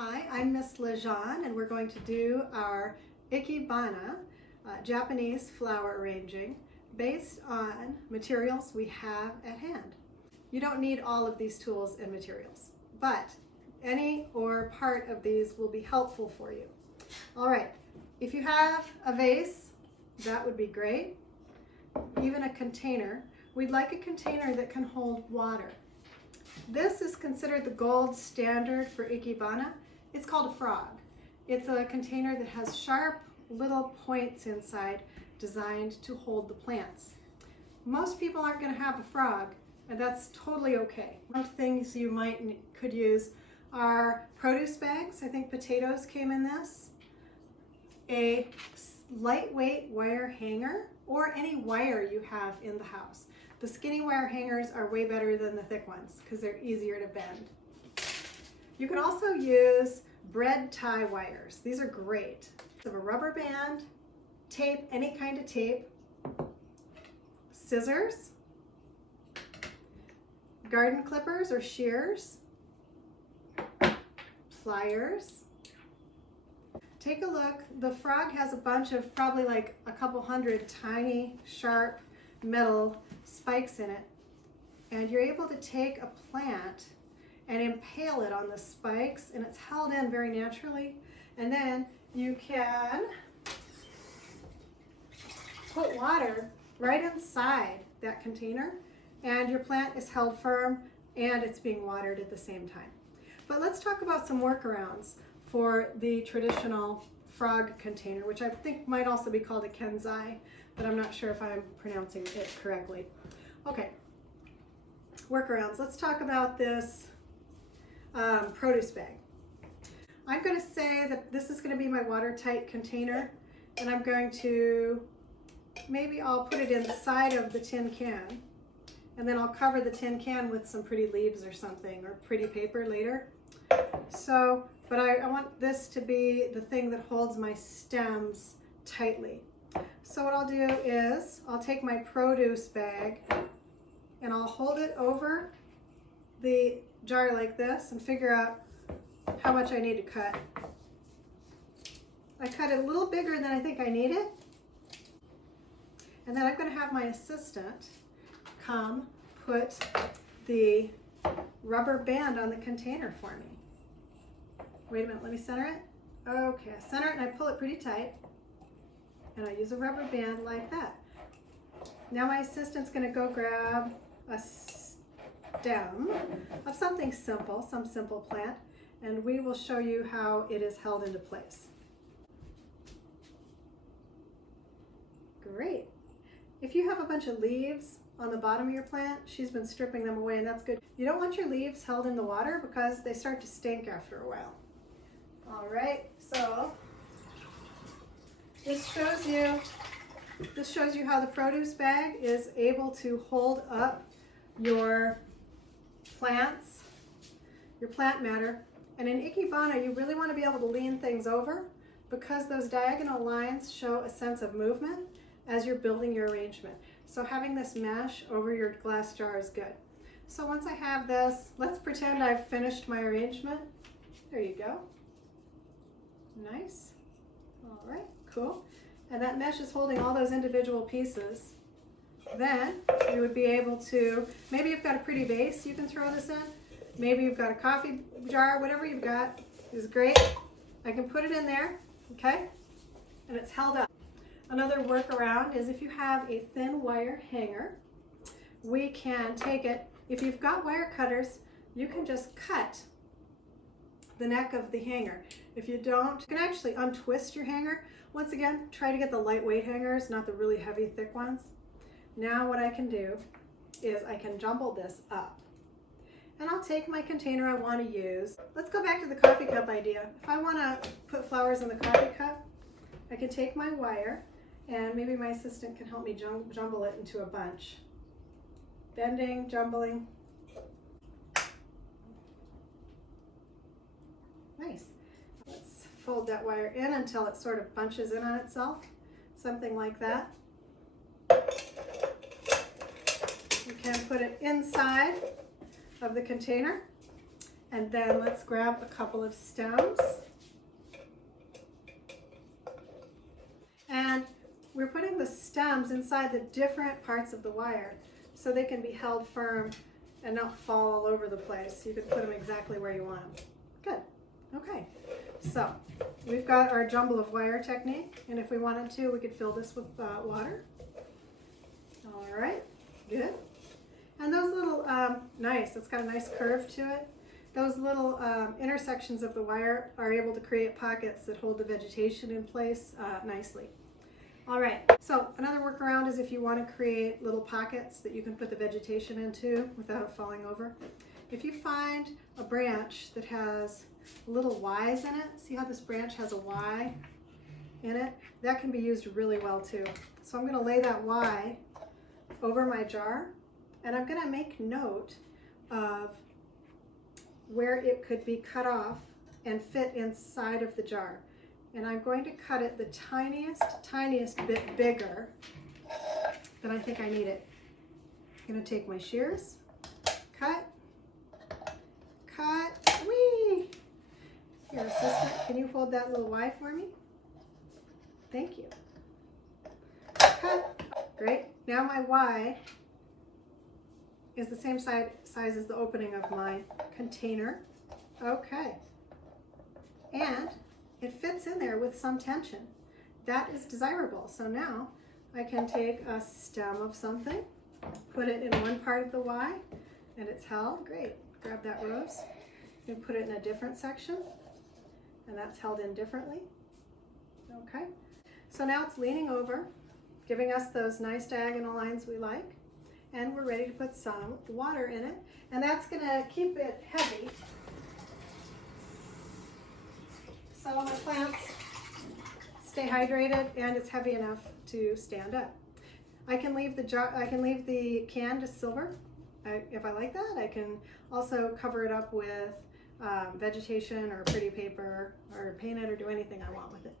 Hi, I'm Miss Lejean, and we're going to do our Ikebana, Japanese flower arranging, based on materials we have at hand. You don't need all of these tools and materials, but any or part of these will be helpful for you. All right, if you have a vase, that would be great. Even a container. We'd like a container that can hold water. This is considered the gold standard for Ikebana. It's called a frog. It's a container that has sharp little points inside designed to hold the plants. Most people aren't going to have a frog, and that's totally okay. One of the things you could use are produce bags. I think potatoes came in this. A lightweight wire hanger, or any wire you have in the house. The skinny wire hangers are way better than the thick ones because they're easier to bend. You can also use bread tie wires. These are great. So a rubber band, tape, any kind of tape, scissors, garden clippers or shears, pliers. Take a look. The frog has a bunch of probably like a couple hundred tiny, sharp metal spikes in it. And you're able to take a plant and impale it on the spikes, and it's held in very naturally. And then you can put water right inside that container, and your plant is held firm and it's being watered at the same time. But let's talk about some workarounds for the traditional frog container, which I think might also be called a kenzai, but I'm not sure if I'm pronouncing it correctly. Okay, workarounds. Let's talk about this produce bag. I'm going to say that this is going to be my watertight container, and I'm going to, maybe I'll put it inside of the tin can, and then I'll cover the tin can with some pretty leaves or something, or pretty paper later. So, but I want this to be the thing that holds my stems tightly. So what I'll do is I'll take my produce bag and I'll hold it over the jar like this and figure out how much I need to cut. I cut it a little bigger than I think I need it. And then I'm going to have my assistant come put the rubber band on the container for me. Wait a minute, let me center it. Okay, I center it and I pull it pretty tight. And I use a rubber band like that. Now my assistant's going to go grab a stem of something simple, some simple plant, and we will show you how it is held into place. Great. If you have a bunch of leaves on the bottom of your plant, she's been stripping them away, and that's good. You don't want your leaves held in the water because they start to stink after a while. All right, so this shows you how the produce bag is able to hold up your plants, your plant matter. And in Ikebana, you really want to be able to lean things over because those diagonal lines show a sense of movement as you're building your arrangement. So having this mesh over your glass jar is good. So once I have this, let's pretend I've finished my arrangement. There you go. Nice. All right, cool. And that mesh is holding all those individual pieces. Then you would be able to, maybe you've got a pretty vase you can throw this in. Maybe you've got a coffee jar, whatever you've got is great. I can put it in there, okay? And it's held up. Another workaround is if you have a thin wire hanger, we can take it, if you've got wire cutters, you can just cut the neck of the hanger. If you don't, you can actually untwist your hanger. Once again, try to get the lightweight hangers, not the really heavy, thick ones. Now what I can do is I can jumble this up. And I'll take my container I want to use. Let's go back to the coffee cup idea. If I want to put flowers in the coffee cup, I can take my wire, and maybe my assistant can help me jumble it into a bunch. Bending, jumbling. Nice. Let's fold that wire in until it sort of bunches in on itself. Something like that. You can put it inside of the container, And then let's grab a couple of stems. And we're putting the stems inside the different parts of the wire so they can be held firm and not fall all over the place. You can put them exactly where you want them. Good. Okay. So we've got our jumble of wire technique, and if we wanted to, we could fill this with water. All right. Good. And those little, nice, it's got a nice curve to it. Those little intersections of the wire are able to create pockets that hold the vegetation in place nicely. All right, so another workaround is if you want to create little pockets that you can put the vegetation into without it falling over. If you find a branch that has little Y's in it, see how this branch has a Y in it? That can be used really well too. So I'm going to lay that Y over my jar, and I'm going to make note of where it could be cut off and fit inside of the jar. And I'm going to cut it the tiniest bit bigger than I think I need it. I'm going to take my shears, cut, whee! Here, assistant, can you hold that little Y for me? Thank you. Cut. Great. Now my Y is the same size as the opening of my container. Okay. And it fits in there with some tension. That is desirable. So now I can take a stem of something, put it in one part of the Y, and it's held. Great. Grab that rose and put it in a different section, and that's held in differently. Okay. So now it's leaning over, giving us those nice diagonal lines we like, and we're ready to put some water in it, and that's going to keep it heavy. So my plants stay hydrated and it's heavy enough to stand up. I can leave the can just silver if I like that. I can also cover it up with vegetation or pretty paper or paint it or do anything I want with it.